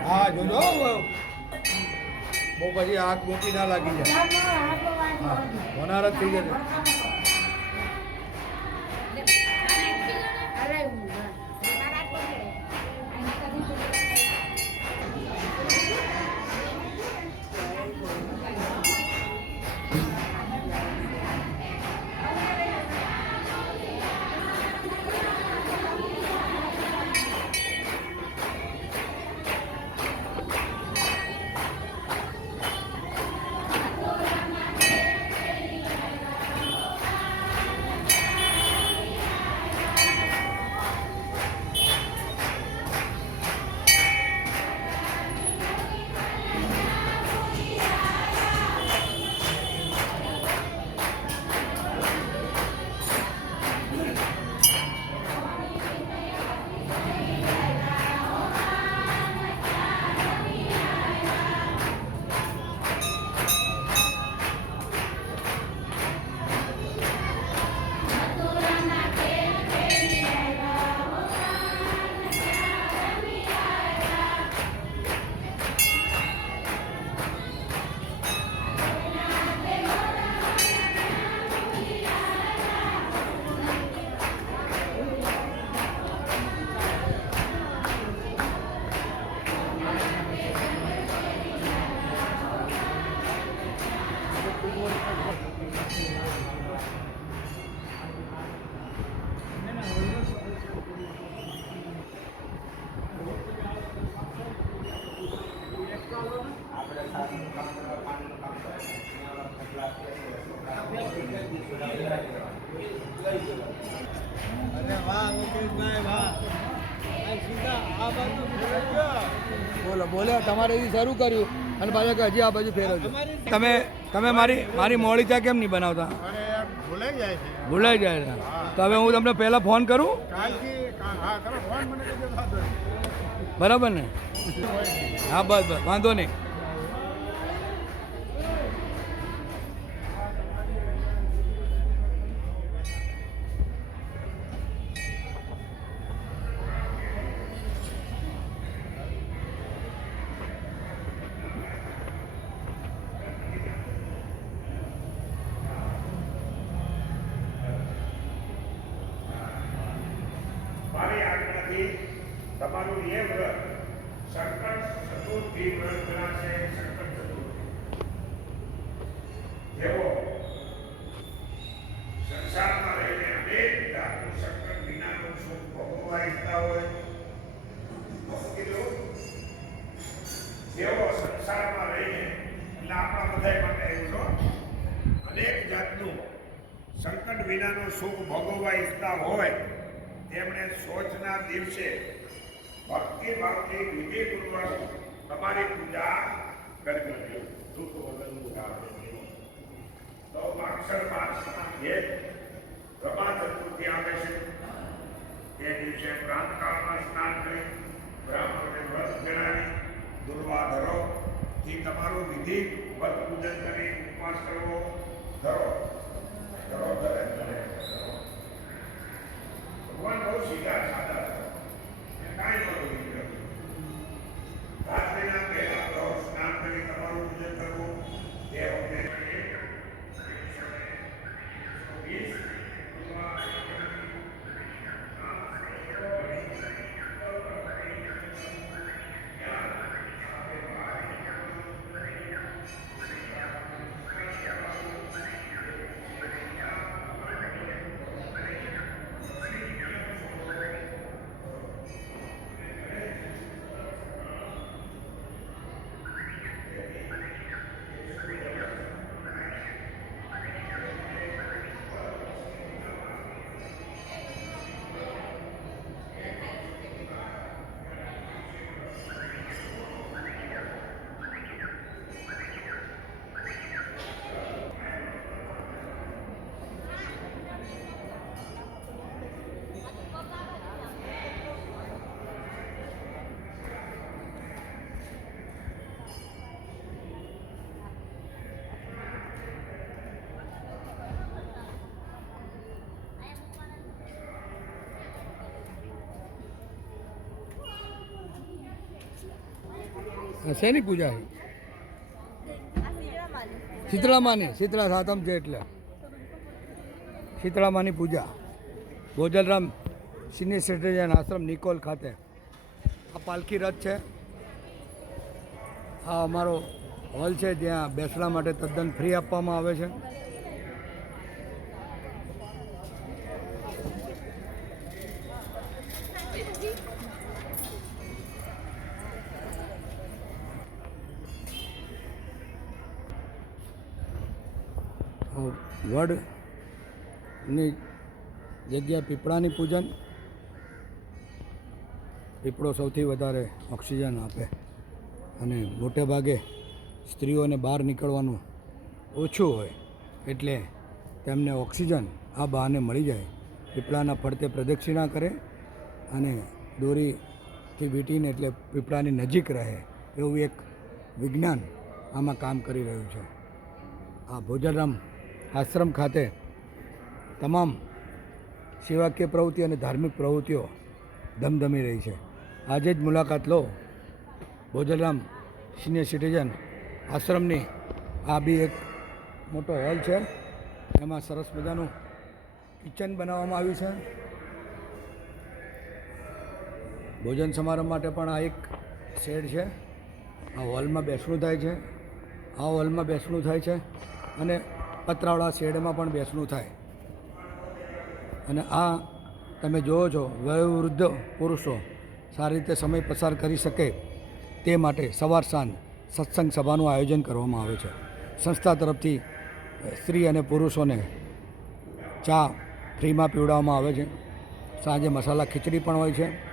हाँ जो जो वो પછી આગ મોટી ના લાગી જાય હા હોનારત થઈ જશે બોલો બોલો તમારે શરૂ કર્યું અને પાછા હજી આ બાજુ ફેરો છો તમે તમે મારી મોડી ચા કેમ નહીં બનાવતા ભૂલાઈ જાય છે તો હવે હું તમને પહેલાં ફોન કરું બરાબર ને હા બસ બસ વાંધો નહીં તમારું એ વ્રત સંકટ ચતુર્થી વ્રત ગણાશે. સંકટ ચતુર્થી જેવો સંસારમાં રહીને અનેક જાતનું સંકટ વિનાનું સુખ ભોગવવા ઈચ્છતા હોય જેવો સંસારમાં રહીને એટલે આપણા બધા માટે એવું અનેક જાતનું સંકટ વિનાનું સુખ ભોગવવા ઈચ્છતા હોય તેમણે સોચના દિવસે ભક્તિ ભાવથી વિધિપૂર્વક તમારી પૂજા કરવી દુઃખ વગરનું તો અક્ષર માસમાં જે પ્રભા ચતુર્થી આવે છે તે દિવસે પ્રાંતકાળમાં સ્નાન કરી બ્રાહ્મણને વ્રત જણાવી દુર્વા ધરો થી તમારું વિધિ વ્રત પૂજન કરી ઉપવાસ કરવો ધરો ધરો ધરે ધરે ભગવાન બહુ સીધા સાદા કાંઈ કરવું નહીં રાત્રિના પહેલા તો સ્નાન કરી તમારું પૂજન કરવું તે વખતે શેની પૂજા છે? શીતળામાની. શીતળા સાતમ છે એટલે શીતળામાની પૂજા. ભોજલરામ સિનિયર સિટીઝન આશ્રમ નિકોલ ખાતે આ પાલખી રથ છે. આ અમારો હોલ છે જ્યાં બેસવા માટે તદ્દન ફ્રી આપવામાં આવે છે. વડની જગ્યા પીપળાની પૂજન. પીપળો સૌથી વધારે ઓક્સિજન આપે અને મોટે ભાગે સ્ત્રીઓને બહાર નીકળવાનું ઓછું હોય એટલે તેમને ઓક્સિજન આ બહાને મળી જાય. પીપળાના ફરતે પ્રદક્ષિણા કરે અને દોરીથી વીંટીને એટલે પીપળાની નજીક રહે એવું એક વિજ્ઞાન આમાં કામ કરી રહ્યું છે. આ ભોજલરામ આશ્રમ ખાતે તમામ સેવાકીય પ્રવૃત્તિ અને ધાર્મિક પ્રવૃત્તિઓ ધમધમી રહી છે. આજે જ મુલાકાત લો ભોજલરામ સિનિયર સિટીઝન આશ્રમની. આ બી એક મોટો હોલ છે. એમાં સરસ મજાનું કિચન બનાવવામાં આવ્યું છે. ભોજન સમારંભ માટે પણ આ એક શેડ છે. આ હોલમાં બેસણું થાય છે. આ હોલમાં બેસણું થાય છે અને પતરાવાળા શેડમાં પણ બેસણું થાય. અને આ તમે જુઓ છો વયોવૃદ્ધ પુરુષો સારી રીતે સમય પસાર કરી શકે તે માટે સવાર સાંજ સત્સંગ સભાનું આયોજન કરવામાં આવે છે. સંસ્થા તરફથી સ્ત્રી અને પુરુષોને ચા ફ્રીમાં પીવડાવવામાં આવે છે. સાંજે મસાલા ખીચડી પણ હોય છે.